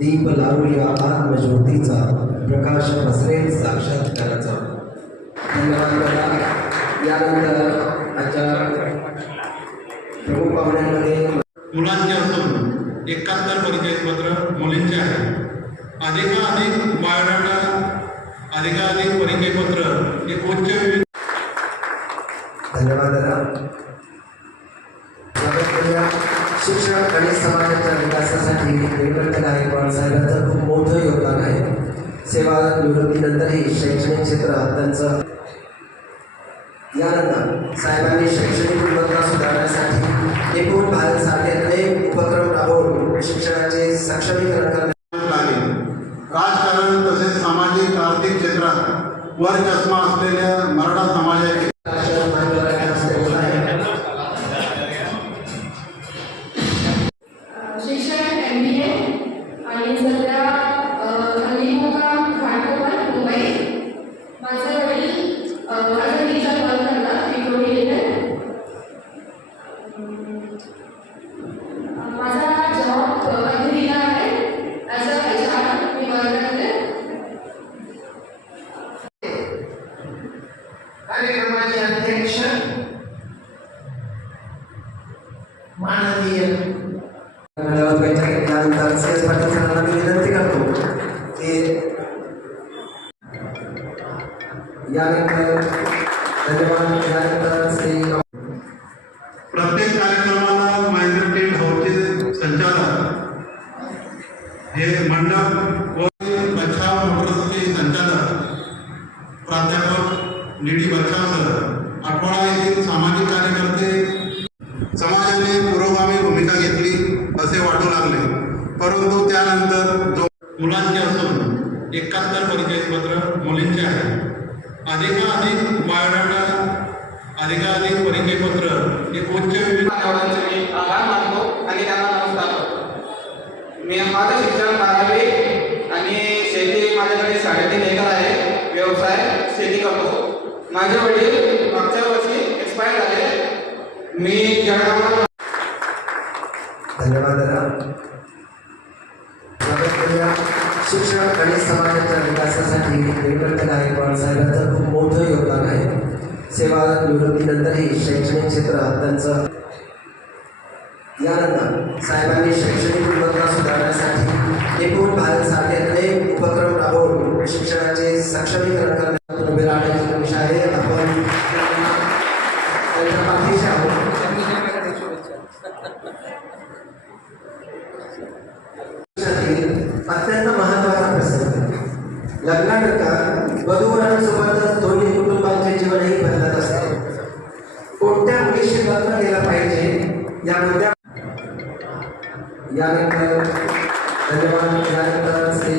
दीप लावूया आत्मज्योतीचा, प्रकाश पसरेल साक्षात्काराचा। धन्यवाद मला। यानंतर आजच्या प्रमुख पाहुण्यांमध्ये मुलांचे असून 71 परिचयपत्र मुलींचे आहे। अधिकाधिक बायोडाटा, अधिकाधिक परिचयपत्र हे उच्च धन्यवाद शिक्षण आणि समाजाच्या विकासासाठी निवृत्त गायकवाड साहेबांचं खूप मोठं योगदान आहे। सेवा निवृत्तीनंतरही शैक्षणिक क्षेत्रात त्यांचं यानंतर साहेबांनी शैक्षणिक गुणवत्ता सुधारण्यासाठी एकूण भारत सरकारने अनेक उपक्रम राबवून शिक्षणाचे सक्षमीकरण करण्यात आले। राजकारण तसेच सामाजिक आर्थिक क्षेत्रात वर चष्मा असलेल्या मराठा समाजाचे शिक्षण MBA आणि सध्या अलिमुकाम घाटकोपर मुंबई। माझे वडील माझ्या टीचर वर्क करतात विक्रोळीमध्ये। माझा जॉब अंधेरीला आहे as a HR me work करते। कार्यक्रमाचे अध्यक्ष माननीय त्यानंतर CS पाटील सरांना मी विनंती करतो की यानंतर धन्यवाद। यानंतर श्री प्रत्येक कार्यक्रमाला महेंद्र टेंट हाऊसचे संचालक हे मंडप व बचाव मोटर्सचे संचालक प्राध्यापक DD बचाव सर, आठवडा येथील सामाजिक कार्यकर्ते समाजाने पुरोगामी भूमिका घेतली असे वाटू लागले, परंतु त्यानंतर मुलांचे असून 71 परिचयपत्र मुलींचे आहे। अधिकाधिक बायोडाटा, अधिकाधिक परिचयपत्र हे उच्च मी आभार मानतो आणि त्यांना नमस्कार करतो। मी माझं शिक्षण 12वी आणि शेती माझ्याकडे 3.5 एकर आहे। व्यवसाय शेती करतो। माझे वडील मागच्या वर्षी एक्सपायर झाले। मी जळगावला धन्यवाद शिक्षण आणि समाजाच्या विकासासाठी निवृत्त गायकवाड साहेबांचं खूप मोठं योगदान आहे। सेवा निवृत्तीनंतरही शैक्षणिक क्षेत्रात त्यांचं यानंतर साहेबांनी शैक्षणिक गुणवत्ता सुधारण्यासाठी एकूण भारत सरकारने अनेक उपक्रम राबवून शिक्षणाचे सक्षमीकरण करण्यात उभे राहण्याची विषय आहे। आपण त्यांच्या पाठीशी आहोत। अत्यंत महत्त्वाचा प्रसंग लग्नानंतर वधूवरांसोबतच दोन्ही कुटुंबांचे जीवनही बदलत असते। कोणत्या मुलीशी लग्न केलं पाहिजे या मुद्द्या यानंतर धन्यवाद। यानंतर श्री